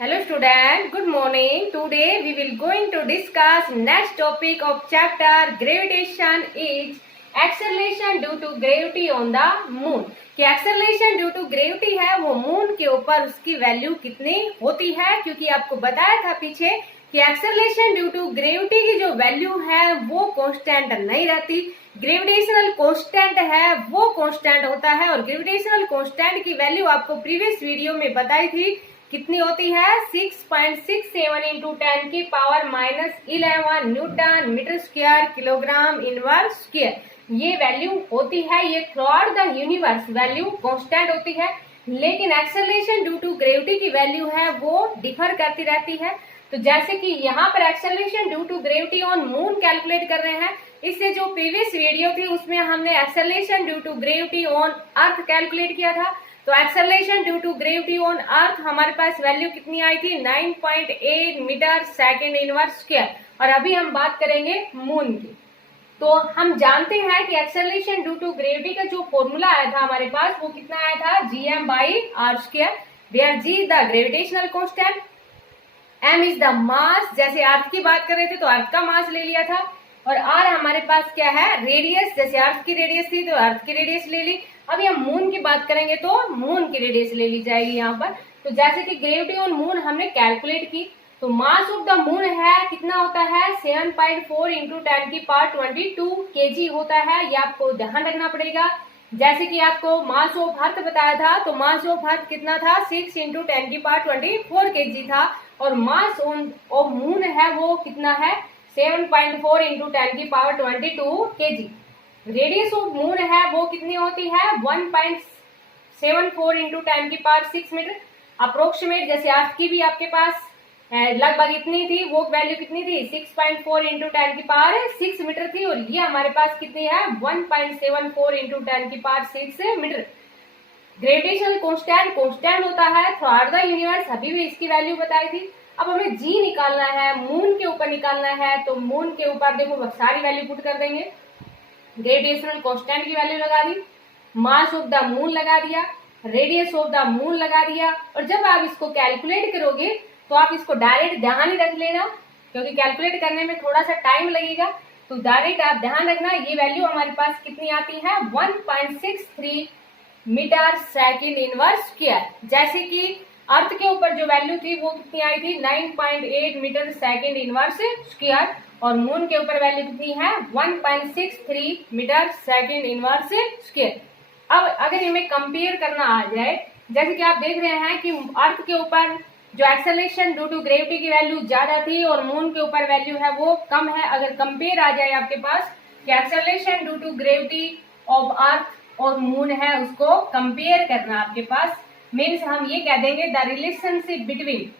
Hello student, good morning. Today we will going to discuss next topic of chapter gravitation is acceleration due to gravity on the moon. कि acceleration due to gravity है वो moon के ऊपर उसकी value कितनी होती है, क्योंकि आपको बताया था पीछे कि acceleration due to gravity की जो वैल्यू है वो कांस्टेंट नहीं रहती, ग्रेविटेशनल कांस्टेंट है वो कांस्टेंट होता है। और ग्रेविटेशनल कांस्टेंट की वैल्यू आपको प्रीवियस वीडियो में बताई थी कितनी होती है 6.67 इंटू 10 की power -11 newton metre square kilogram inverse square ये वैल्यू होती है। ये through the universe value constant होती है, लेकिन एक्सेलरेशन ड्यू टू ग्रेविटी की वैल्यू है वो डिफर करती रहती है। तो जैसे कि यहाँ पर acceleration due to gravity on moon calculate कर रहे हैं, इससे जो प्रीवियस वीडियो थी उसमें हमने acceleration due to gravity on earth calculate किया था। तो acceleration due to gravity on earth हमारे पास वैल्यू कितनी आई थी 9.8 मीटर सेकेंड इनवर्स स्क्वायर। और अभी हम बात करेंगे मून की। तो हम जानते हैं कि एक्सेलरेशन ड्यू टू ग्रेविटी का जो फॉर्मूला आया था हमारे पास वो कितना आया था gm/r square, where g the gravitational constant, m is the mass. जैसे अर्थ की बात कर रहे थे तो अर्थ का मास ले लिया था, और r हमारे पास क्या है रेडियस, जैसे अर्थ की रेडियस थी तो अर्थ की रेडियस ले ली। अभी हम मून की बात करेंगे तो मून की रेडियस ले ली जाएगी यहाँ पर। तो जैसे कि ग्रेविटी ऑन मून हमने कैलकुलेट की, तो मास ऑफ द मून है कितना होता है 7.4 इंटू 10 की पावर 22 kg होता है। ये आपको ध्यान रखना पड़ेगा। जैसे कि आपको मास ऑफ अर्थ बताया था तो मास ऑफ अर्थ कितना था 6 इंटू 10 की पावर 24 kg था, और मास ऑफ मून है वो कितना है 7.4 इंटू 10 की power 22 kg। Radius of moon है वो कितनी होती है 1.74 इंटू 10 की पावर 6 मीटर अप्रोक्सीमेट। जैसे अर्थ की भी आपके पास लगभग इतनी थी, वो वैल्यू कितनी थी 6.4 इंटू 10 की पावर 6 मीटर थी, और ये हमारे पास कितनी है 1.74 इंटू 10 की पावर 6 मीटर। ग्रेविटेशनल कांस्टेंट होता है थ्रू आउट द यूनिवर्स, अभी भी इसकी वैल्यू बताई थी। अब हमें जी निकालना है, मून के ऊपर निकालना है, तो मून के ऊपर देखो सारी वैल्यू पुट कर देंगे। ग्रेविटेशनल कांस्टेंट की वैल्यू लगा दी, मास ऑफ द मून लगा दिया, रेडियस ऑफ द मून लगा दिया, और जब आप इसको कैलकुलेट करोगे तो आप इसको डायरेक्ट ध्यान ही रख लेना, क्योंकि कैलकुलेट करने में थोड़ा सा टाइम लगेगा। तो डायरेक्ट आप ध्यान रखना, ये वैल्यू हमारे पास कितनी आती है 1.63 मीटर सेकेंड इनवर्स स्क्वायर। जैसे कि अर्थ के ऊपर जो वैल्यू थी वो कितनी आई थी 9.8 मीटर सेकेंड इनवर्स स्क्वायर, और मून के ऊपर वैल्यू कितनी है 1.63 मीटर सेकेंड इनवर्स स्क्वायर। अब अगर इन्हें कंपेयर करना आ जाए, जैसे कि आप देख रहे हैं कि अर्थ के ऊपर जो एक्सेलरेशन ड्यू टू ग्रेविटी की वैल्यू ज्यादा थी और मून के ऊपर वैल्यू है वो कम है। अगर कंपेयर आ जाए आपके पास कि acceleration due to gravity of earth और मून है, उसको कंपेयर करना आपके पास मीन्स हम ये कह देंगे the relationship between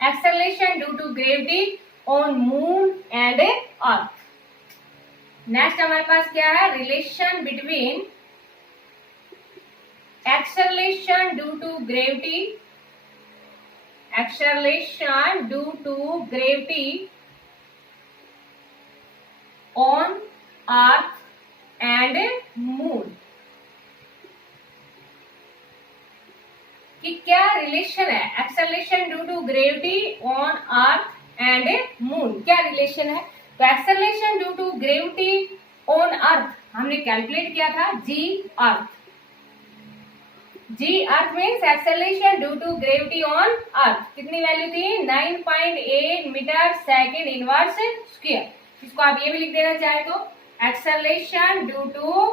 acceleration due to gravity on moon and earth. Next हमारे पास क्या है relation between acceleration due to gravity, acceleration due to gravity on earth and moon. कि क्या रिलेशन है acceleration due to gravity on earth and moon, क्या relation है। तो acceleration due to gravity on earth हमने कैलकुलेट किया था g earth. G earth means acceleration due to gravity on अर्थ कितनी वैल्यू थी 9.8 मीटर सेकेंड इनवर्स स्क्वायर। इसको आप ये भी लिख देना चाहे तो acceleration due to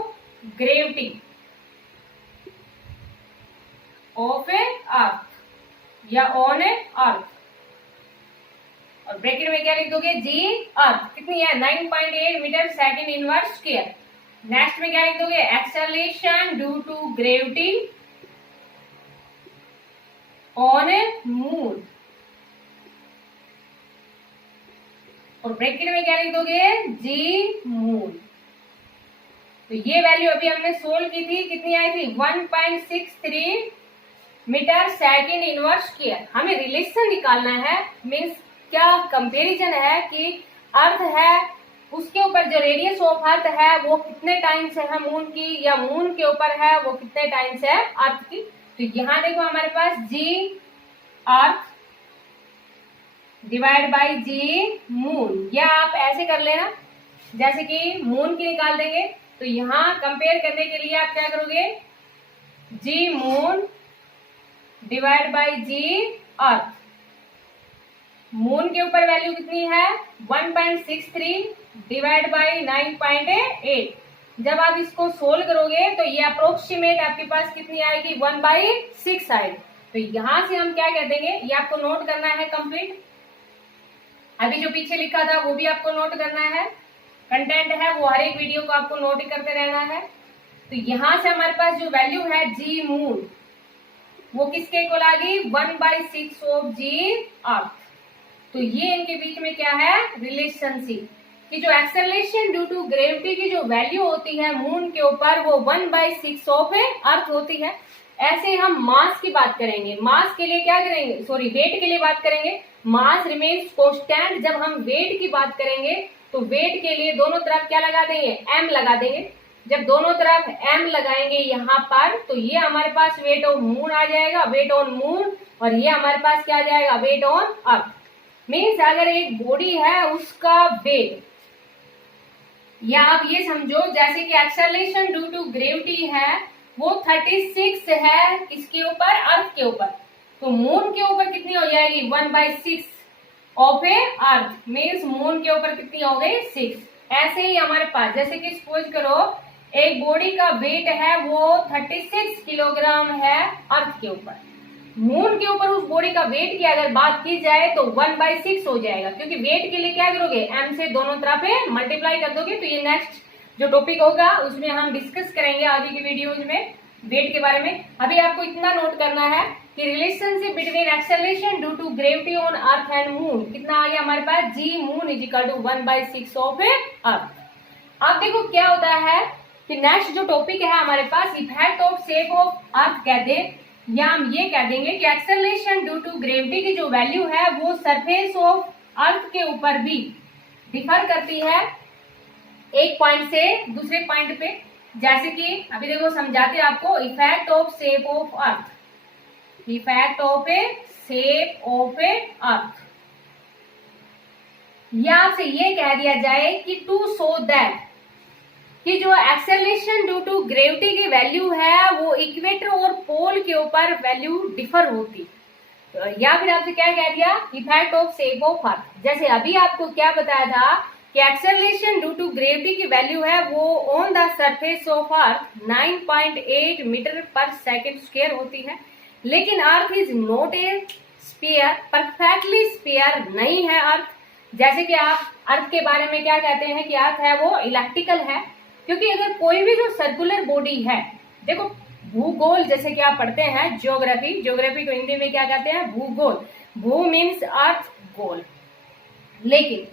gravity of a earth या ऑन ए अर्थ, और ब्रैकेट में क्या लिख दोगे जी अर्थ कितनी है 9.8 metre second inverse square. Next में क्या लिख दोगे acceleration due to gravity on a moon, और ब्रैकेट में क्या लिख दोगे जी मून। तो ये वैल्यू अभी हमने सोल्व की थी, कितनी आई थी 1.63 मीटर सेकेंड इनवर्स स्क्वायर। हमें रिलेशन निकालना है, मीन्स क्या कंपैरिजन है कि अर्थ है उसके ऊपर जो रेडियस ऑफ अर्थ है वो कितने टाइम से है मून की, या मून के ऊपर है वो कितने टाइम से है अर्थ की। तो यहाँ देखो हमारे पास जी अर्थ डिवाइड बाई जी मून, या आप ऐसे कर लेना जैसे कि मून की निकाल देंगे, तो यहाँ कंपेयर करने के लिए आप क्या करोगे, g moon divide by g earth. Moon के ऊपर वैल्यू कितनी है 1.63 डिवाइड बाई 9.8। जब आप इसको सोल्व करोगे तो ये अप्रोक्सीमेट आपके पास कितनी आएगी 1/6 आएगी। तो यहां से हम क्या कह देंगे, ये आपको नोट करना है कंप्लीट। अभी जो पीछे लिखा था वो भी आपको नोट करना है, कंटेंट है वो हर एक वीडियो को आपको नोट करते रहना है। तो यहां से हमारे पास जो वैल्यू है जी मून वो किसके इक्वल आ गई 1/6 ऑफ जी अर्थ। तो ये इनके बीच में क्या है रिलेशनशिप, कि जो एक्सेलरेशन ड्यू टू ग्रेविटी की जो वैल्यू होती है मून के ऊपर वो 1/6 ऑफ अर्थ होती है। ऐसे हम मास की बात करेंगे, मास के लिए क्या करेंगे, सॉरी वेट के लिए बात करेंगे, मास रिमेन्स कांस्टेंट। जब हम वेट की बात करेंगे तो वेट के लिए दोनों तरफ क्या लगा देंगे m लगा देंगे। जब दोनों तरफ m लगाएंगे यहाँ पर तो ये हमारे पास वेट ऑफ मून आ जाएगा, वेट ऑन मून, और ये हमारे पास क्या आ जाएगा वेट ऑन अर्थ। मीन्स अगर एक बॉडी है उसका वेट, या आप ये समझो जैसे कि एक्सेलरेशन ड्यू टू ग्रेविटी है वो 36 है किसके ऊपर अर्थ के ऊपर, तो मून के ऊपर कितनी हो जाएगी 1/6 of a earth. Means moon के ऊपर कितनी हो गई 6। ऐसे ही हमारे पास जैसे कि सपोज करो एक बॉडी का वेट है वो 36 किलोग्राम है अर्थ के ऊपर, मून के ऊपर उस बॉडी का वेट की अगर बात की जाए तो 1/6 हो जाएगा, क्योंकि वेट के लिए क्या करोगे m से दोनों तरफ मल्टीप्लाई कर दोगे। तो ये नेक्स्ट जो टॉपिक होगा उसमें हम डिस्कस करेंगे आगे की वीडियोज में वेट के बारे में। अभी आपको इतना नोट करना है कि relationship between acceleration due to gravity on earth and moon कितना आ गया हमारे पास g moon is equal to 1/6 of earth. अब देखो क्या होता है कि नेक्स्ट जो टॉपिक है हमारे पास effect of shape of earth कहते हैं, या हम ये कह देंगे कि एक्सेलरेशन ड्यू टू ग्रेविटी की जो वैल्यू है वो सरफेस ऑफ अर्थ के ऊपर भी डिफर करती है एक पॉइंट से दूसरे पॉइंट पे। जैसे कि अभी देखो समझाते हैं आपको, effect of shape of earth, effect of a shape of a earth, या आपसे ये कह दिया जाए कि टू शो दैट कि जो एक्सेलरेशन ड्यू टू ग्रेविटी की वैल्यू है वो इक्वेटर और पोल के ऊपर वैल्यू डिफर होती, या फिर आपसे क्या कह दिया effect of shape of earth. जैसे अभी आपको क्या बताया था कि एक्सेलरेशन ड्यू टू ग्रेविटी की वैल्यू है वो on the surface of earth 9.8 metre पर सेकेंड स्क्वायर होती है, लेकिन earth is not a sphere, perfectly sphere नहीं है अर्थ। जैसे कि आप अर्थ के बारे में क्या कहते हैं कि अर्थ है वो इलेक्ट्रिकल है, क्योंकि अगर कोई भी जो सर्कुलर बॉडी है, देखो भूगोल जैसे कि आप पढ़ते हैं ज्योग्राफी, ज्योग्राफी को हिंदी में क्या कहते हैं भूगोल, भू मीन्स अर्थ गोल, लेकिन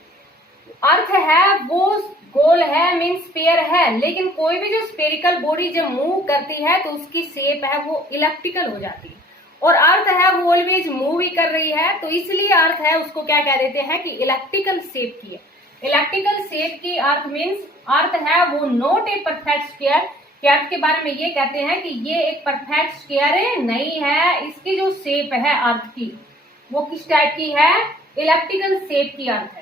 अर्थ है वो गोल है मीन्स स्फीयर है, लेकिन कोई भी जो स्फेरिकल बॉडी जब मूव करती है तो उसकी शेप है वो इलेप्टिकल हो जाती है, और अर्थ है वो ऑलवेज मूव ही कर रही है, तो इसलिए अर्थ है उसको क्या कह देते हैं कि इलेक्ट्रिकल शेप की है। इलेक्ट्रिकल शेप की अर्थ मीन्स अर्थ है वो नॉट ए परफेक्ट स्क्वायर, कि अर्थ के बारे में ये कहते हैं कि ये एक परफेक्ट स्क्वायर नहीं है, इसकी जो शेप है अर्थ की वो किस टाइप की है इलेक्ट्रिकल शेप की अर्थ है।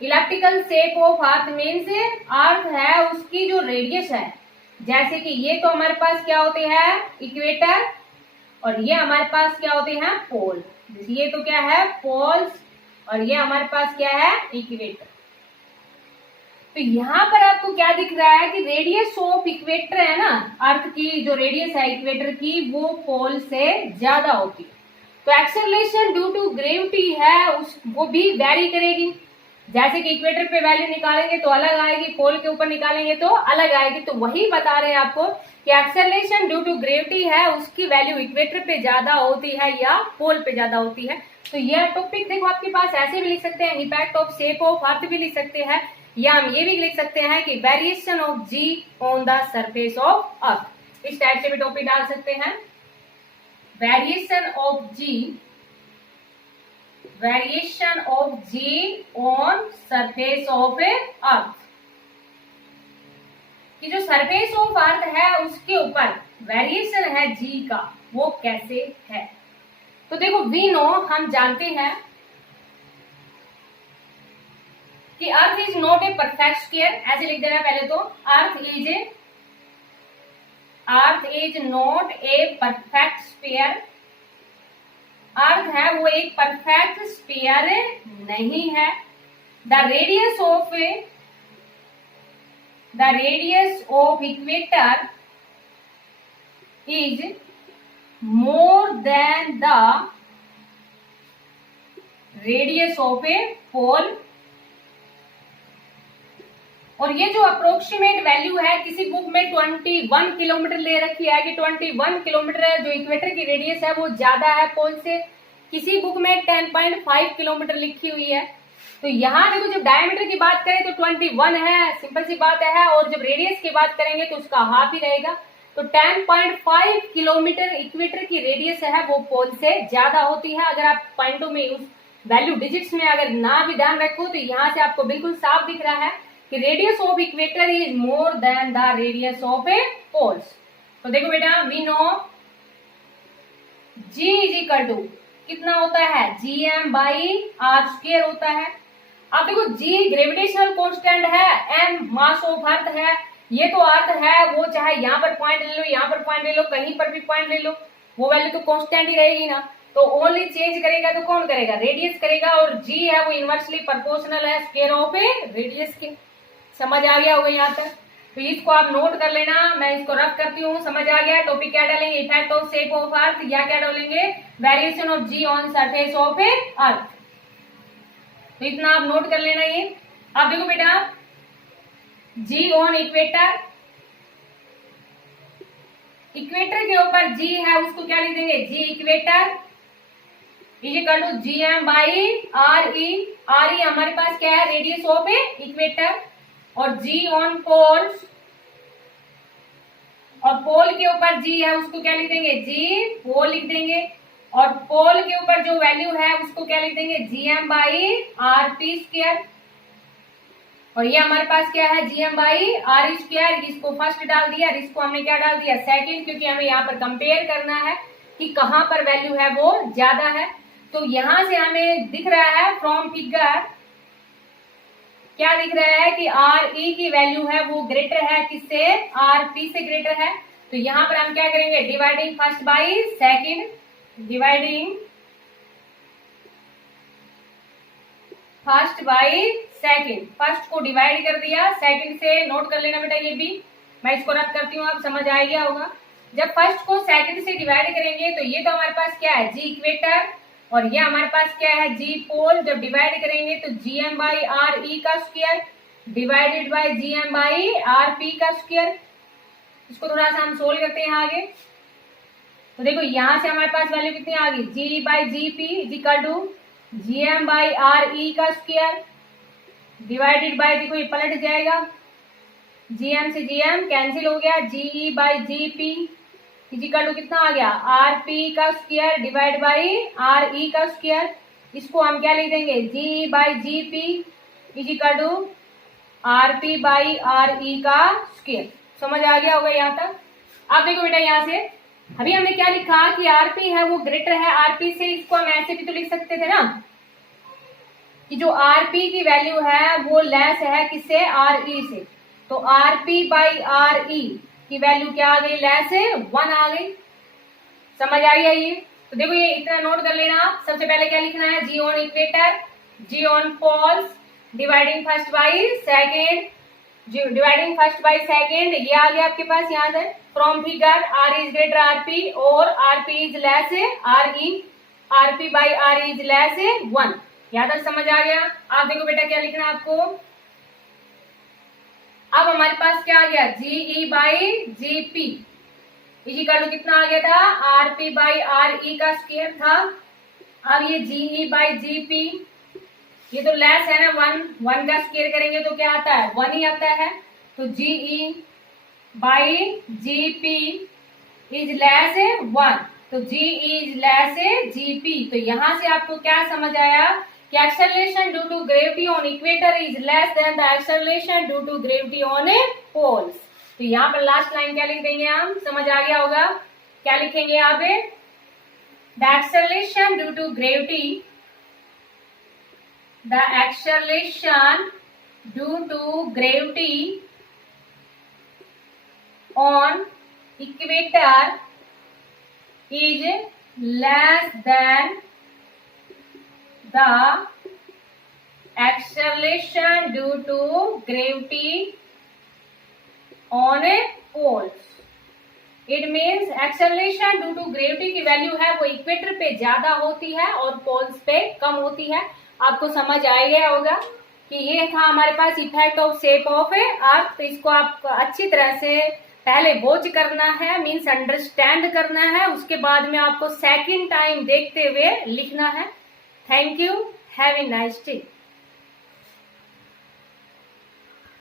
Electrical shape of earth means earth है उसकी जो रेडियस है, जैसे कि ये तो हमारे पास क्या होते हैं इक्वेटर, और ये हमारे पास क्या होते हैं पोल, ये तो क्या है पोल्स, और ये हमारे पास क्या है इक्वेटर। तो यहाँ पर आपको क्या दिख रहा है कि रेडियस ऑफ इक्वेटर है ना, अर्थ की जो रेडियस है इक्वेटर की वो पोल से ज्यादा होती है। तो एक्सेलरेशन ड्यू टू ग्रेविटी है उस वो भी वेरी करेगी, जैसे कि इक्वेटर पे वैल्यू निकालेंगे तो अलग आएगी, पोल के ऊपर निकालेंगे तो अलग आएगी। तो वही बता रहे हैं आपको कि एक्सेलरेशन ड्यू टू ग्रेविटी है उसकी वैल्यू इक्वेटर पे ज्यादा होती है या पोल पे ज्यादा होती है। तो यह टॉपिक देखो आपके पास ऐसे भी लिख सकते हैं, इफेक्ट ऑफ शेप ऑफ अर्थ भी लिख सकते हैं, या हम ये भी लिख सकते हैं कि variation of g on the surface of earth, इस टाइप से भी टॉपिक डाल सकते हैं। Variation of g, variation of g on surface of a earth, कि जो सरफेस ऑफ अर्थ है उसके ऊपर वेरिएशन है जी का वो कैसे है। तो देखो वी नो, हम जानते हैं कि earth is not a perfect square, ऐसे लिख देना पहले तो। Earth is not a perfect sphere. Earth है वो एक परफेक्ट स्फीयर नहीं है। The radius of equator is more than the radius of a pole. और ये जो अप्रोक्सीमेट वैल्यू है, किसी बुक में 21 किलोमीटर ले रखी है कि 21 किलोमीटर है जो इक्वेटर की रेडियस है वो ज्यादा है पोल से। किसी बुक में 10.5 किलोमीटर लिखी हुई है। तो यहाँ देखो जब डायमीटर की बात करें तो 21 है, सिंपल सी बात है। और जब रेडियस की बात करेंगे तो उसका हाफ ही रहेगा। तो 10.5 किलोमीटर इक्वेटर की रेडियस है वो पोल से ज्यादा होती है। अगर आप पॉइंटों में उस वैल्यू डिजिट्स में अगर ना भी ध्यान रखो तो यहाँ से आपको बिल्कुल साफ दिख रहा है कि radius of equator is more than the radius of a poles. तो देखो बेटा, we know G is equal to कितना होता है, GM/r² होता है। अब देखो G ग्रेविटेशनल कांस्टेंट है, M मास ऑफ अर्थ है। ये तो अर्थ है, वो चाहे यहाँ पर पॉइंट ले लो, यहाँ पर पॉइंट ले लो, कहीं पर भी पॉइंट ले लो, वो वैल्यू तो कांस्टेंट ही रहेगी ना। तो ओनली चेंज करेगा तो कौन करेगा, रेडियस करेगा। और G है वो इनवर्सली प्रोपोर्शनल है स्क्वायर ऑफ ए रेडियस के। समझ आ गया होगा यहाँ तक? तो इसको आप नोट कर लेना, मैं इसको रफ करती हूँ। समझ आ गया? टॉपिक क्या डालेंगे, effect of shape of earth, या क्या डालेंगे, variation of G on surface of a earth. तो इतना आप नोट कर लेना ये। अब देखो बेटा, G ऑन इक्वेटर, इक्वेटर के ऊपर G है उसको क्या लिख देंगे, G equator is equal to GM/RE। RE हमारे पास क्या है, रेडियस ऑफ ए इक्वेटर। और G ऑन पोल्स, और पोल के ऊपर G है उसको क्या लिख देंगे, G पोल लिख देंगे। और पोल के ऊपर जो वैल्यू है उसको क्या लिख देंगे, GM/RP²। और ये हमारे पास क्या है, GM/RE²। इसको फर्स्ट डाल दिया, इसको हमने क्या डाल दिया, सेकंड, क्योंकि हमें यहाँ पर कंपेयर करना है कि कहाँ पर वैल्यू है वो ज्यादा है। तो यहां से हमें दिख रहा है फ्रॉम फिगर, क्या दिख रहा है कि RE की वैल्यू है वो ग्रेटर है किससे, RP से ग्रेटर है। तो यहाँ पर हम क्या करेंगे, dividing first by second, dividing first by second. First को डिवाइड कर दिया सेकंड से, नोट कर लेना बेटा ये भी, मैं इसको रख करती हूँ, आप समझ आ गया होगा। जब फर्स्ट को सेकंड से डिवाइड करेंगे तो ये तो हमारे पास क्या है, G इक्वेटर, और ये हमारे पास क्या है, G पोल। जब डिवाइड करेंगे तो GM/RE का स्क्वायर डिवाइडेड बाय GM/RP का स्क्वायर। इसको थोड़ा सा हम सोल्व करते हैं आगे। तो देखो यहां से हमारे पास वैल्यू कितनी आ गई, G/GP is equal to GM/RE का स्क्वायर डिवाइडेड बाय, देखो ये पलट जाएगा, GM से GM कैंसिल हो गया, GE/GP इज इक्वल टू कितना आ गया, RP का स्क्वायर डिवाइड बाई RE का स्क्वायर। इसको हम क्या लिख देंगे, GE/GP is equal to RP/RE का स्क्वायर। समझ आ गया होगा यहाँ तक? अब देखो बेटा, यहाँ से अभी हमने क्या लिखा कि RP है वो ग्रेटर है RP से। इसको हम ऐसे भी तो लिख सकते थे ना कि जो RP की वैल्यू है वो लेस है किससे, RE से। तो RP/RE की वैल्यू क्या आ गई, लेस है 1 आ गई। समझ आ गया ये? तो देखो ये इतना नोट कर लेना आप। सबसे पहले क्या लिखना है, G on equator, G on poles, dividing first by second, dividing first by second, ये आ गया आपके पास यहाँ से from figure. R is greater RP और RP इज लेस है RE, RP/RE इज लेस है 1। यहाँ तक समझ आ गया? आप देखो बेटा क्या लिखना है आपको। अब हमारे पास क्या आ गया, GE/GP इज इक्वल टू कितना आ गया था, RP/RE का स्क्वायर था। अब ये GE/GP ये तो लेस है ना 1 का स्क्वायर करेंगे तो क्या आता है, 1 ही आता है। तो GE/GP इज लेस है 1, तो GE इज लेस है GP। तो यहां से आपको क्या समझ आया कि acceleration due to gravity on equator is less than the acceleration due to gravity on a poles. तो यहाँ पर लास्ट लाइन क्या लिख देंगे हम, समझ आ गया होगा? क्या लिखेंगे यहाँ पे, The acceleration due to gravity, the acceleration due to gravity on equator is less than the acceleration due to gravity on a poles. It means acceleration due to gravity की वैल्यू है वो इक्वेटर पे ज्यादा होती है और poles पे कम होती है। आपको समझ आ गया होगा कि ये था हमारे पास effect of shape of earth. तो इसको आप अच्छी तरह से पहले वॉच करना है, मीन्स अंडरस्टैंड करना है, उसके बाद में आपको सेकंड टाइम देखते हुए लिखना है। Thank you, have a nice day.